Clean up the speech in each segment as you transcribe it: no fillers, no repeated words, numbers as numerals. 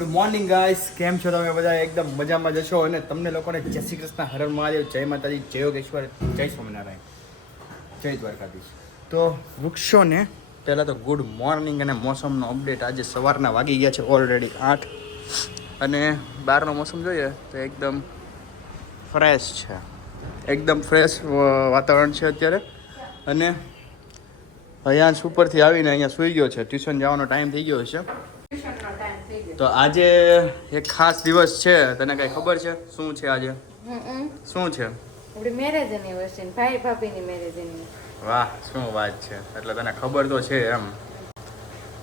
Good morning guys, કેમ છો તમે બધા? એકદમ મજામાં જશો અને તમને લોકોને જય શ્રી કૃષ્ણ, હર હર મહાદેવ, જય માતાજી, જય યોગેશ્વર, જય સ્વામિનારાયણ, જય દ્વારકાધીશ. તો વૃક્ષોને પહેલાં તો ગુડ મોર્નિંગ અને મોસમનો અપડેટ. આજે સવારના વાગી ગયા છે ઓલરેડી 8 અને બહારનો મોસમ જોઈએ તો એકદમ ફ્રેશ છે, એકદમ ફ્રેશ વાતાવરણ છે અત્યારે. અને અહીંયા ઉપરથી આવીને અહીંયા સૂઈ ગયો છે, ટ્યુશન જવાનો ટાઈમ થઈ ગયો છે. તો આજે એક ખાસ દિવસ છે, તને કઈ ખબર છે શું છે આજે? શું છે? આપણી મેરેજ એનિવર્સરી, ભાઈ ભાભીની મેરેજ એનિવર્સરી. વાહ, શું વાત છે! એટલે તને ખબર તો છે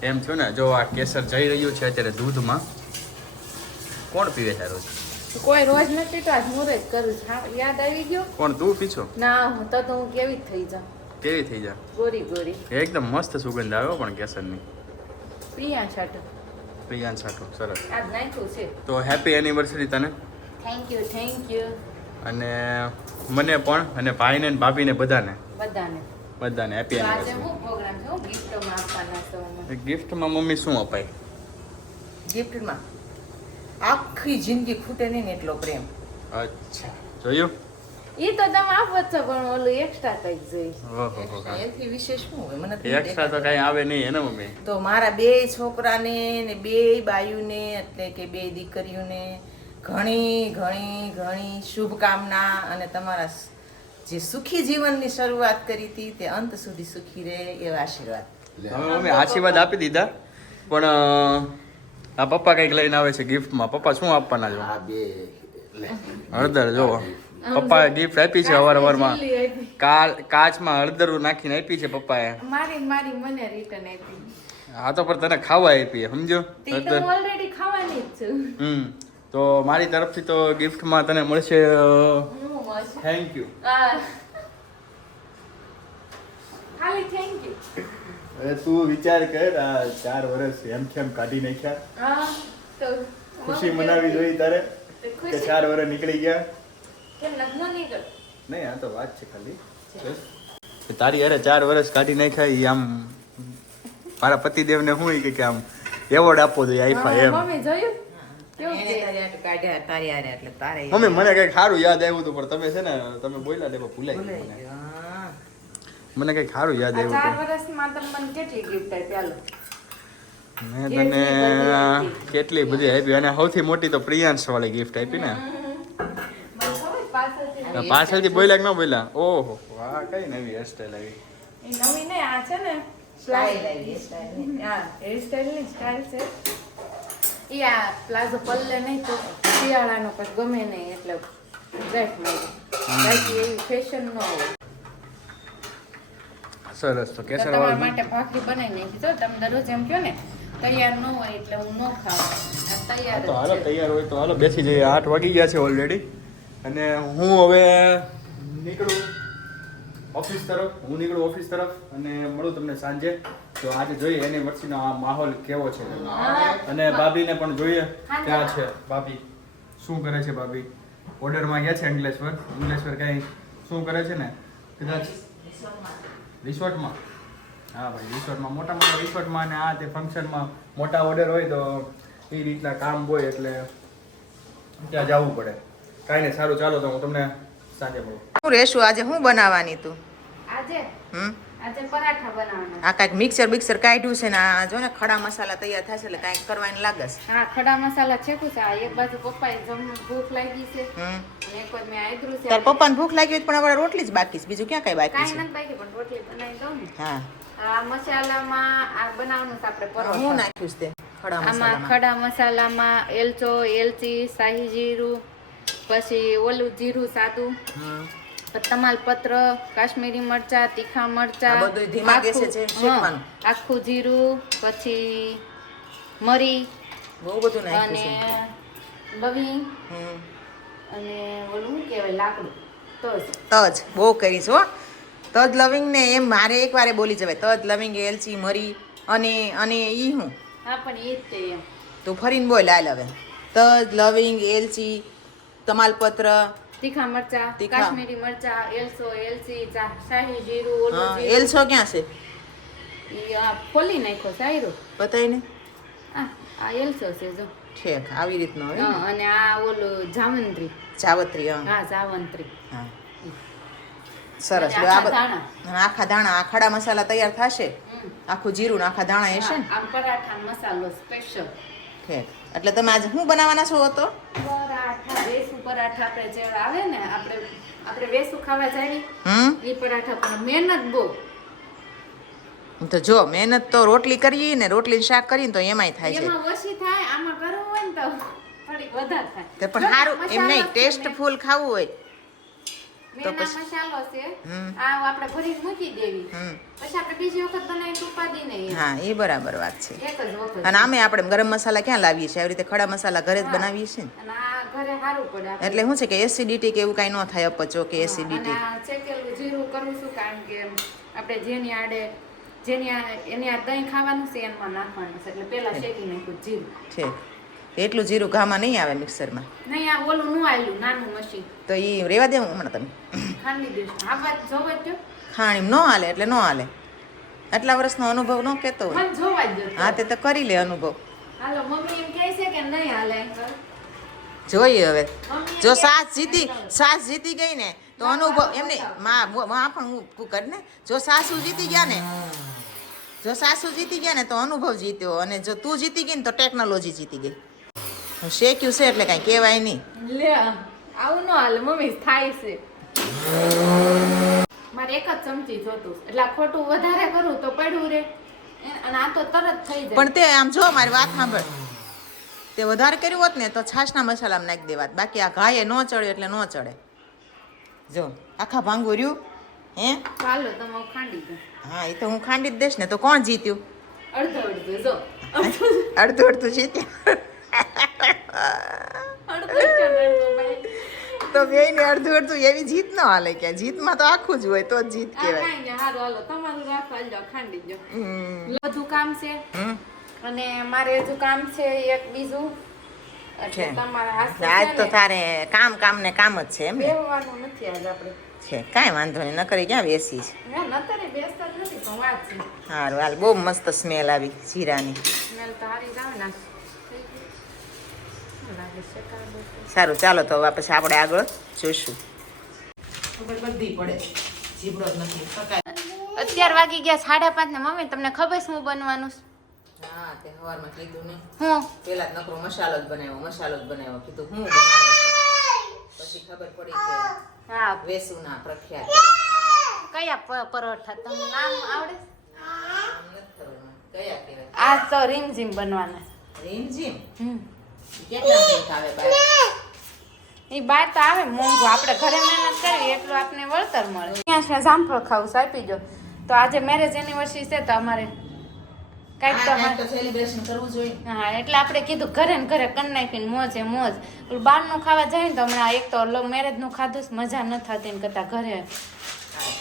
એમ થયું ને. જો આ કેસર જઈ રહ્યું છે અત્યારે દૂધમાં. કોણ પીવે છે રોજ? કોઈ રોજ નથી પીતો, આજ હું રોજ કરું છું. યાદ આવી ગયો? કોણ, તું પીછો? ના, હું તો હું કેવી થઈ જાઉં. કેવી થઈ જા? ગોરી ગોરી. એકદમ મસ્ત સુગંધ આવે પણ કેસરની. પિયા છાટો. પ્રિયાન સાટો, સરસ. આજ નાખ્યું છે. તો હેપી એનિવર્સરી તને. Thank you, thank you. અને મને પણ, અને ભાઈને ને ભાભીને બધાને હેપી આજે એનિવર્સરી. હું પ્રોગ્રામ છે, હું ગિફ્ટમાં આપવાના છો મને. ગિફ્ટમાં મમ્મી શું અપાય? ગિફ્ટમાં આખી જિંદગી ખૂટે નહીં ને એટલો પ્રેમ. અચ્છા, જોયું? ઈ તો તમે આપો છો, પણ ઓલું એક્સ્ટ્રા કંઈક જોઈશ. ઓહો, એથી વિશેષ શું હોય મને તો એક્સ્ટ્રા તો કઈ આવે નહીં એને મમ્મી. તો મારા બે છોકરાને ને બે બાયુને એટલે કે બે દીકરીઓને ઘણી ઘણી ઘણી શુભકામના અને તમારા જે સુખી જીવનની શરૂઆત કરી હતી તે અંત સુધી સુખી રહે એવા આશીર્વાદ. હવે મમ્મી આશીર્વાદ આપી દીધા, પણ આ પપ્પા કઈક લઈને આવે છે ગિફ્ટમાં. પપ્પા શું આપવાના છો? આ બે હળદર. જોવો, પપ્પાએ ગિફ્ટ આપી છે અવારવારમાં. કાચમાં હળદર નાખીને આપી છે પપ્પાએ. મારી મને રિટર્ન આપી. હા તો પણ તને ખાવા આપી, સમજો? તે તો ઓલરેડી ખાવાની જ છું. તો મારી તરફથી તો ગિફ્ટમાં તને મળશે થેન્ક યુ. ખાલી થેન્ક યુ. હવે તું વિચાર કર, આ 4 વર્ષ એમ કેમ કાઢી નાખ્યા. તો ખુશી મનાવી જોઈ તારે કે 4 વર્ષ નીકળી ગયા. કેમ લગ્ન નહીં કર? નહીં, આ તો વાત છે ખાલી. તારી અરે 4 વર્ષ કાઢી નાખ્યા. ઈ આમ મારા પતિદેવને હું કે આમ એવોર્ડ આપવો જોઈએ આઈફા એમ. મમ્મી જોયું કેવું એને છે? તારી હાટુ કાઢ્યા તારી હારે એટલે તારે મમ્મી મને કઈક સારું યાદ આવ્યું હતું, પણ તમે છે ને તમે બોલ્યા એટલે ભૂલાઈ ભૂલાઈ ગયું મને. ગયું. હા. મને કઈક સારું યાદ આ આવ્યું 4 હતું. વર્ષમાં તમે મને કેટલી ગિફ્ટ આપી? હાલો. મેં તને કેટલી બધી આપી, અને સૌથી મોટી તો પ્રિયાંશ વાળી ગિફ્ટ આપી ને. મને ખબર પાછળથી પાછળથી બોલ્યા કે ન બોલ્યા? ઓહો, વાહ, કઈ નવી હેરસ્ટાઈલ આવી. એ નવી નહીં, આ છે ને સ્ટાઈલ આવી, સ્ટાઈલ. હા, હેરસ્ટાઈલની સ્ટાઈલ છે. ઈ આ પ્લાઝો પલ્લે નહીં તો શિયાળાનો પછી ગમે નહીં એટલે ડ્રેસ મારી. બાકી એવી ફેશન ન હોય. સરસ. તો કેસર તમારા વાળું માટે ભાખરી બનાવી નાખી. જો તમે દરરોજ એમ કહો ને તૈયાર ન હોય એટલે હું ન ખાઉં. આ તૈયાર તો જ હાલો, છે. તૈયાર હોય તો હાલો બેસી જઈએ. 8 વાગી ગયા છે ઓલરેડી. અને હું હવે નીકળું ઓફિસ તરફ અને મળું તમને સાંજે. તો આજે જોઈએ એનિવર્સરીનો આ માહોલ કેવો છે, અને ભાભીને પણ જોઈએ ક્યાં છે ભાભી, શું કરે છે ભાભી. ઓર્ડરમાં ગયા છે અંકલેશ્વર કઈ શું કરે છે ને, કદાચ રિસોર્ટમાં. હા ભાઈ, રિસોર્ટમાં, મોટા રિસોર્ટમાં, અને આ તે ફંક્શનમાં મોટા ઓર્ડર હોય તો એ રીતના કામ હોય એટલે ત્યાં જવું પડે. કાંઈ નહીં, સારું, ચાલો તો હું તમને સાંજે મળું. શું રહેશું આજે? શું બનાવવાની તું? આજે હમ પરાઠા બનાવવાના. આ કાંઈક મિક્સર કાઢ્યું છે ને આ જો ને ખડા મસાલા તૈયાર થશે એટલે કાંઈક કરવાની લાગે છે. હા, ખડા મસાલા છેકું છે. આ એક બાજુ પપ્પાએ ભૂખ લાગી છે હમ અને એક બાજુ મેં આદરું છે. તાર પપ્પાને ભૂખ લાગી હોય તો પણ હવે રોટલી જ બાકી છે, બીજું ક્યાં કઈ બાકી કાંઈ છે? નથી બાકી, પણ રોટલી બનાવી દઉં ને. હા, આ મસાલામાં આ બનાવવાનું છે આપણે હું પરોઠા. નાખ્યું છે તે ખડા આમાં મસાલામાં? ખડા મસાલામાં એલચો, એલચી, શાહી જીરું, પછી ઓલું જીરું સાદું, હમ તમાલપત્ર, કાશ્મીરી મરચા, તીખા મરચા, આ બધુંય ધીમા ગેસે છે શેકવાનું. આખું જીરું, પછી મરી બહુ બધું અને નાખ્યું છે. લવિંગ હમ અને ઓલું શું કહેવાય લાકડું તજ. તજ બહુ કરીશ હો. તજ લવિંગ ને એમ મારે એક વારે બોલી જવાય. તજ લવિંગ એલચી મરી અને ઈ હું હા, પણ એ જ તે એમ. તું ફરીને બોલ હાલ હવે. તજ લવિંગ એલચી તમાલપત્ર, તીખા મરચા, તીખા. કાશ્મીરી મરચા, એલચો, એલચી, શાહી જીરું, ઓલું હા, જીરું. એલસો ક્યાં છે? ઈ આ ફોલી નાખ્યો સાયરો. બતાય ને. આ એલચો છે જો. ઠેક આવી રીતનો હોય હા, અને આ ઓલું જાવંત્રી. જાવત્રી હા, જાવંત્રી. હા સરસ અને લ્યો, આ આખા દાણા. આખા દાણા આ ખડા મસાલા તૈયાર થશે હમ. આખું જીરું ને આખા દાણા હશે હા, ને આમ પરાઠા મસાલો સ્પેશિયલ. ઠેક એટલે તમે આજે શું બનાવવાના છો તો પરાઠા, વેસુ પરાઠા આપણે જે આવે ને, આપણે વેસુ ખાવા જઈએ એ પરાઠા, પણ મહેનત બહુ. તો જો મહેનત તો રોટલી કરીએ ને રોટલી શાક કરીએ ને તો એમાંય થાય છે એમાં ઓછી થાય, આમાં કરવું હોય ને તો થોડીક વધારે થાય. તો પણ સારું એમ નહીં ટેસ્ટફુલ ખાવું હોય તો મેના પછી મસાલો છે હમ. આ આપણે ભરીને મૂકી દેવી, હમ પછી આપણે બીજી વખત બનાવીને ઉપાદી નહીં. હા એ બરાબર વાત છે એક જ વખત. અને આમે આપણે ગરમ મસાલા ક્યાં લાવીએ છીએ આવી રીતે ખડા મસાલા ઘરે જ બનાવીએ છીએ ને અને આ ઘરે સારું પડે આપણે. એટલે શું છે કે એસિડિટી કે એવું કાંઈ ન થાય અપચો કે અને એસિડિટી આ શેકેલું જીરું કરું છું, કારણ કે આપણે જેની આડે એની આ દહીં ખાવાનું છે એમાં નાખવાનું છે, એટલે પેલા શેકી નાખ્યું જીરું. છે એટલું જીરું ઘામાં નહીં આવે મિક્સરમાં નહીં, આ ઓલું નું આવ્યું નાનું મશીન, તો એ રેવા દેવું હમણાં તમે ખાંડી દઈશું. આ વાત જોવા જ જો, ખાણી ન હાલે એટલે ન હાલે આટલા વર્ષનો અનુભવ ન કહેતો હોય મને જોવા જ જો. હા તે તો કરી લે અનુભવ હાલો, મમ્મી એમ કહે છે કે નહીં હાલે અંકલ. જોઈએ હવે મમ્મી જો એમ કહે સાસ જીતી ગઈ ને તો અનુભવ એમને માં પણ હું કુકર ને જો સાસુ જીતી ગયા ને તો અનુભવ જીત્યો, અને જો તું જીતી ગઈ ને તો ટેકનોલોજી જીતી ગઈ. શેક્યું છે એટલે કાંઈ કહેવાય નહીં. લે આવું ન હાલે મમ્મી, થાય છે. મારે એક જ ચમચી જોતું, એટલે આ ખોટું વધારે કરું તો પડ્યું રે, અને આ તો તરત થઈ જાય. પણ તે આમ જો મારી વાત સાંભળ, તે વધારે કર્યું હોત ને તો છાશના મસાલામાં નાખી દેવાત, બાકી આ ઘાયે ન ચડે એટલે ન ચડે. જો આખા ભાંગું રહ્યું હે. ચાલો તમે ખાંડી દો. હા એ તો હું ખાંડી જ દઈશ ને. તો કોણ જીત્યું? અડધો અડધો જો, અડધું અડધું જીત્યું અડધો જ છે ને અડધો ભાઈ. તો બેયને અડધું અડધું એવી જીત ન હાલે કે જીતમાં તો આખું જ હોય તો જ જીત આ કહેવાય. કાંઈ નહીં, હારું હાલો તમારું રાખવા લ્યો, ખાંડી દો. હમ. બધું કામ છે, હમ. અને મારે હજુ કામ છે એક બીજું, એટલે છે. તમારા હાથ આજ તો તારે કામ ને કામ જ છે એમ ને? બેહવાનું નથી આજ આપણે. છે કાંઈ વાંધો નહીં, ન કરી ક્યાં બેસી છે. ના નતરે બેસતા જ નથી, પણ વાત છે. સારું હાલ, બહુ મસ્ત સ્મેલ આવી જીરાની. સ્મેલ તો હારી જ આવે ને. શું લાગે છે કાંદો તો? સારું ચાલો તો હવે પછી આપણે આગળ જોઈશું. ખબર બધી પડે, જીબડો જ નથી. અત્યાર વાગી ગયા 5:30 ને. મમ્મી તમને ખબર છે હું બનવાનું છે? હા તે સવારમાં કીધું ને, હું પેલા જ નકરો મસાલો જ બનાવ્યો કીધું હું બનાવે છે. પછી ખબર પડી કે હા, વેસુના પ્રખ્યાત કયા પરોઠા તમને નામ આવડે છે? નામ નથી ખબર મને. કયા કહેવાય? આ તો રીમઝીમ બનવાના. રીમઝીમ હમ, કેટલા મિનિટ આવે બાય? એ બહાર તો આવે મોંઘું, આપણે ઘરે મહેનત કરવી એટલું આપણે વળતર મળે. ત્યાં છે જામફળ ખાવું છે, આપી દો. તો આજે મેરેજ એનિવર્સરી છે તો અમારે કાંઈક તો આ તો સેલિબ્રેશન કરવું જોઈએ. હા, એટલે આપણે કીધું ઘરે ને ઘરે કરી નાખીને મોજે મોજ. પેલું બહારનું ખાવા જાય ને તો હમણાં એક તો મેરેજનું ખાધું છે, મજા ન થતી ને કરતાં ઘરે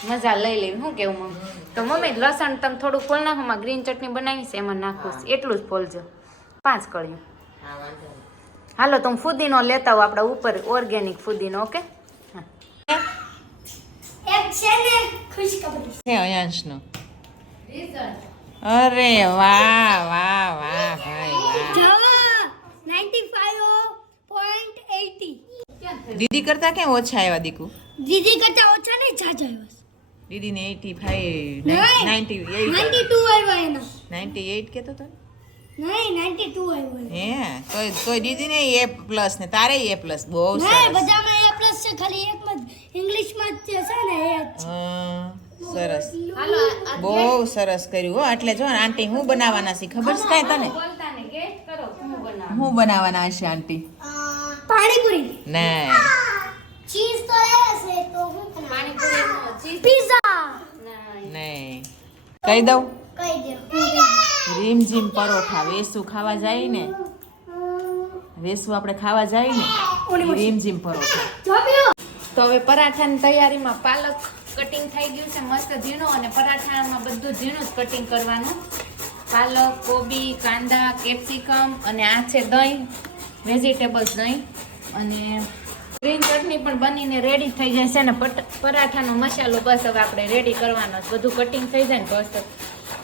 મજા લઈ લેવી. શું કેવું મમ્મી? તો મમ્મી લસણ તમે થોડું ફોલ નાખો, માં ગ્રીન ચટણી બનાવી છે એમાં નાખું છે, એટલું જ ફોલજો. 5 કળિયું. હા વાંધો નહીં. હાલો તો હું ફુદીનો લેતા આવું આપણે ઉપર, ઓર્ગેનિક ફુદીનો. ઓકે એક છે ને ખુશખબરી છે અયાંશનો. અરે વાહ વાહ વાહ ભાઈ વાહ. જવા 95.80 દીદી કરતા કેમ ઓછા આવ્યા દીકુ? દીદી કરતા ઓછા નહીં જાજા આવ્યા દીદીને 85 નહીં. 98 92 આવ્યા એના 98 કેતો તો નહીં 92 આવ્યા હે તોય દીદીને A+ ને તારે A+ બહુ નહીં સરસ. બધામાં A+ છે ખાલી એકમાં ઇંગ્લિશમાં જ છે ને એ જ છે. હા, સરસ હાલો બહુ સરસ કર્યું હો. એટલે જો ને આંટી હું બનાવવાના છે ખબર છે કાંઈ તને? બોલતા ને ગેસ કરો હું બનાવું. હું બનાવવાના હશે આંટી? પાણીપુરી ના ચીઝ તો છે તો હું પાણીપુરીનો ચીઝ પિઝા નહીં કહી દઉં. કહી દે રીમઝીમ પરોઠા વેસુ ખાવા જાય ને, વેસુ આપણે ખાવા જાય ને ઈ રીમઝીમ પરોઠા. જોબ્યો તો હવે પરાઠાની તૈયારીમાં પાલક કટિંગ થઈ ગયું છે મસ્ત ઝીણું, અને પરાઠામાં બધું ઝીણું જ કટિંગ કરવાનું. પાલક, કોબી, કાંદા, કેપ્સિકમ, અને આ છે દહીં, વેજીટેબલ્સ દહીં, અને ગ્રીન ચટણી પણ બનીને રેડી થઈ જાય છે. ને પરાઠાનો મસાલો બસ હવે આપણે રેડી કરવાનો છે. બધું કટિંગ થઈ જાય ને બસ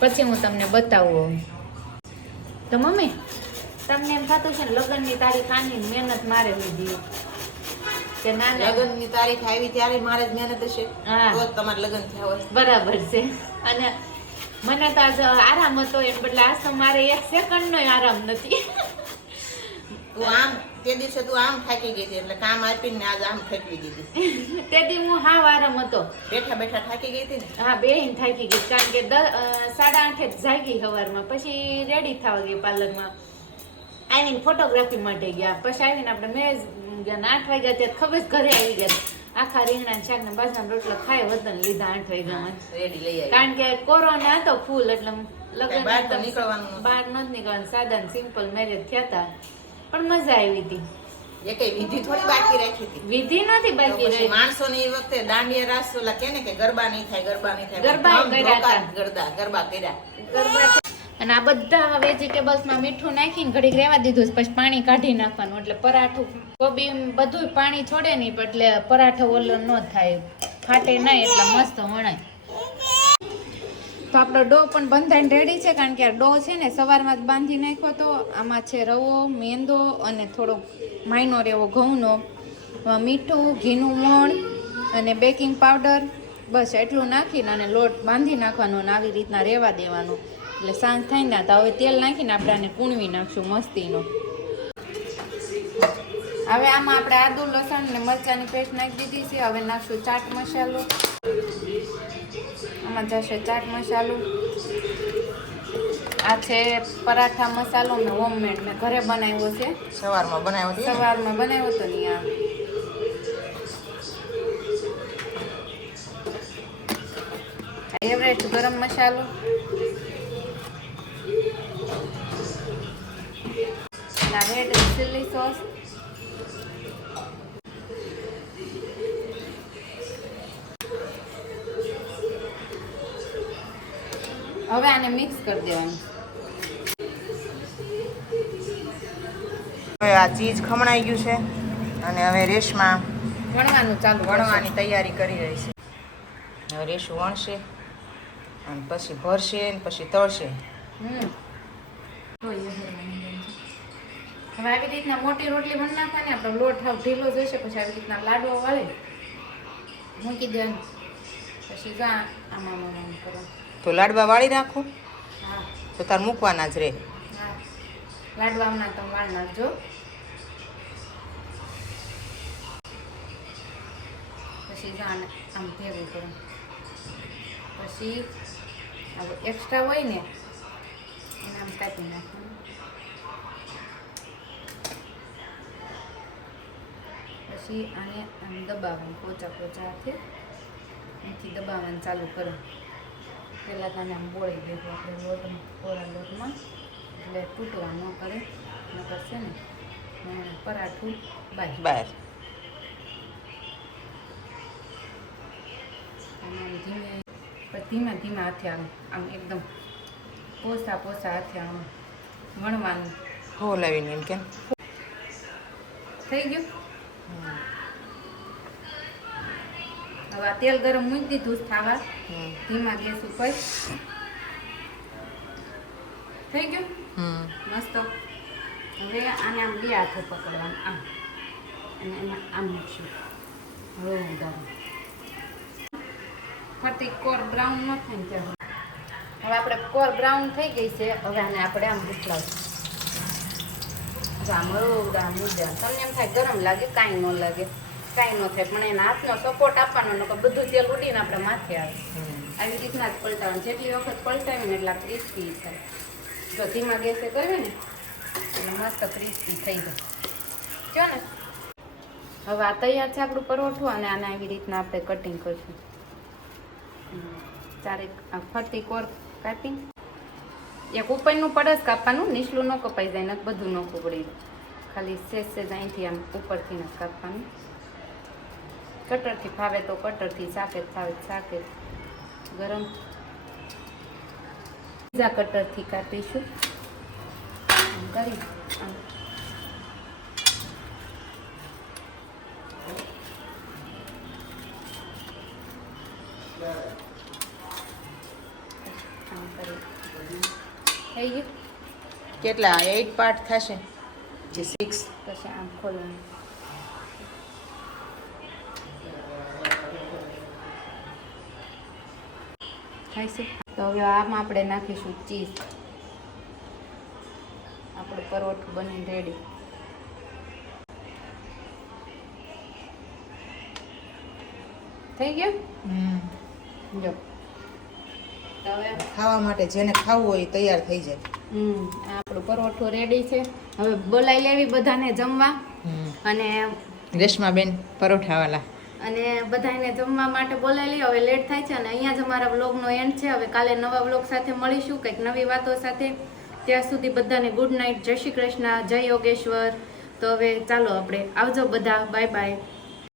પછી હું તમને બતાવું. તો મમ્મી તમને એમ થતું છે ને લગ્નની તારીખ આની મહેનત મારે લીધી કે ના ના લગ્નની તારીખ આવી ત્યારે મારે જ મહેનત હશે હા. તો જ તમારે લગ્ન થયા હોય. બરાબર છે. અને મને તો આજ આરામ હતો એમ બદલે આજ તો મારે 1 સેકન્ડનો આરામ નથી. તું આમ તે દિવસે તું આમ થાકી ગઈ હતી એટલે કામ આપીને આજ આમ થકવી દીધી. તે દી હું હાવ આરામ હતો. બેઠા બેઠા થાકી ગઈ હતી ને. હા બેહીને થાકી ગઈ કારણ કે 8:30 જાગી સવારમાં પછી રેડી થવા ગઈ પાર્લરમાં આવીને ફોટોગ્રાફી માટે ગયા પછી આવીને આપણે મેરેજ ગયા 8 વાગ્યા ત્યારે ખબર ઘરે આવી ગયા આખા રીંગણા શાક ને બાજના રોટલા ખાઈ વતન લીધા 8 વાગ્યામાં રેડી લઈ આવી. કારણ કે કોરોના હતો ફૂલ એટલે કાંઈ બહાર તો નીકળવાનું નહોતું. બહાર નહોતું નીકળવાનું સાદા સિમ્પલ મેરેજ થયા હતા પણ મજા આવી હતી. એ કઈ વિધિ થોડી બાકી રાખી હતી. વિધિ નથી બાકી રહી. માણસોની એ વખતે દાંડિયા રાસ ઓલા કે ને કે ગરબા નહીં થાય ગરબા નહીં થાય ગરબા આમ કર્યા હતા. ગરબા કર્યા. અને આ બધા વેજીટેબલ્સમાં મીઠું નાખીને ઘડીક રહેવા દીધું પછી પાણી કાઢી નાખવાનું એટલે પરાઠું કોબી બધું પાણી છોડે નહીં એટલે પરાઠો ઓલો ન થાય ફાટે નહીં એટલે મસ્ત વણાય. તો આપણો ડો પણ બંધાઈને રેડી છે કારણ કે આ ડો છે ને સવારમાં જ બાંધી નાખ્યો તો આમાં છે રવો મેંદો અને થોડો માઇનોર એવો ઘઉંનો મીઠું ઘીનું મોણ અને બેકિંગ પાવડર બસ એટલું નાખીને અને લોટ બાંધી નાખવાનો અને આવી રીતના રહેવા દેવાનો એટલે સાંજ થાય ને તો હવે તેલ નાખીને આપણે આને કૂણવી નાખશું મસ્તીનો. હવે આમાં આપણે આદુ લસણ ને મરચાંની પેસ્ટ નાખી દીધી છે. હવે નાખશું ચાટ મસાલો. આમાં જશે ચાટ મસાલો. આ છે પરાઠા મસાલો મેં હોમમેડ મેં ઘરે બનાવ્યો છે. સવારમાં બનાવ્યો હતો ને? સવારમાં બનાવ્યો તો નહીં આ એવરેસ્ટ ગરમ મસાલો ના રેડ ચીલી સોસ હવે આને મિક્સ કરી દેવાનું. હવે આ ચીઝ ખમણાઈ ગયું છે અને હવે રેશમાં વણવાનું ચાલુ વણવાની તૈયારી કરી રહી છે. હવે રેશું વણશે અને પછી ભરશે ને પછી તળશે. હવે આવી રીતના મોટી રોટલી વણ નાખવાની આપણો લોટ હાવ ઢીલો જશે પછી આવી રીતના લાડવા વાળે મૂકી દેવાનું પછી જા આમાં કરો. તો લાડવા વાળી રાખું હા તો તાર મૂકવાના જ રે. હા લાડવા હમણાં તમે વાળ નાખજો. પછી જા આમ ભેગું કરો પછી એક્સ્ટ્રા હોય ને એને આમ કાપી નાખવાનું. પછી આને આમ દબાવવાનું પોચા હાથે અહીંથી દબાવવાનું ચાલુ કરો. પહેલાં તને આમ બોળી દેવું આપણે લોટમાં કોરા લોટમાં એટલે તૂટવા ન કરે ન કરશે ને પરાઠું બાય બહાર આમ ધીમે ધીમે હાથે આમ એકદમ પોસા હાથે આમ વણવાનું. હોલાવીને એમ કેમ થઈ ગયું. હવે આ તેલ ગરમ મૂકી દીધું થાવા ધીમા ગેસ ઉપર. થઈ ગયું મસ્ત. હવે આને આમ બે હાથે પકડવાનું આમ અને એમાં આમ મૂકશું. હવે ઉધારું ફરતી કોર બ્રાઉન ન થાય ને ત્યાં હવે આપણે કોર બ્રાઉન થઈ ગઈ છે. હવે આને આપણે આમ ઉથલાવશું. આમ હળવડા મુદ્દા તમને એમ થાય ગરમ લાગે કાંઈ ન લાગે કાંઈ ન થાય પણ એના હાથનો સપોર્ટ આપવાનો નકર બધું તેલ ઉડીને આપણે માથે આવે. આવી રીતના જ પલટાવવાનું. જેટલી વખત પલટાવીને એટલા ક્રિસ્પી થાય. જો ધીમા ગેસે કરવી ને એટલે મસ્ત ક્રિસ્પી થઈ જાય જો ને. હવે આ તૈયાર છે આપણું પરોઠું અને આને આવી રીતના આપણે કટિંગ કરીશું. ચારેક ફરતી કોર કાપી એક ઉપરનું પડસ કાપવાનું નીચલું ન કપાઈ જાય ને બધું ન કુગડી ખાલી સેજ અહીંથી આમ ઉપરથી ન કાપવાનું. કટરથી ફાવે તો કટરથી સાકેત ફાવે સાકેત ગરમ બીજા કટરથી કાપીશું આમ કરી આમ આમ કરી થઈ ગયું. કેટલા 8 પાર્ટ થશે કે 6? પછી આમ ખોલવાનું. થાય છે. તો હવે આમાં આપણે નાખીશું ચીઝ. આપણું પરોઠું બનીને રેડી. થઈ ગયું જો. તો હવે ખાવા માટે જેને ખાવું હોય એ તૈયાર થઈ જાય. આ આપણું પરોઠું રેડી છે. હવે બોલાવી લેવી બધાને જમવા. અને રેશમાબેન પરોઠાવાલા. અને બધાને જમવા માટે બોલાવી લઈએ. હવે લેટ થાય છે અને અહીંયા જ અમારા વ્લોગનો એન્ડ છે. હવે કાલે નવા વ્લોગ સાથે મળીશું કંઈક નવી વાતો સાથે. ત્યાં સુધી બધાને ગુડ નાઇટ, જય શ્રી કૃષ્ણ, જય યોગેશ્વર. તો હવે ચાલો આપણે આવજો બધા, બાય બાય.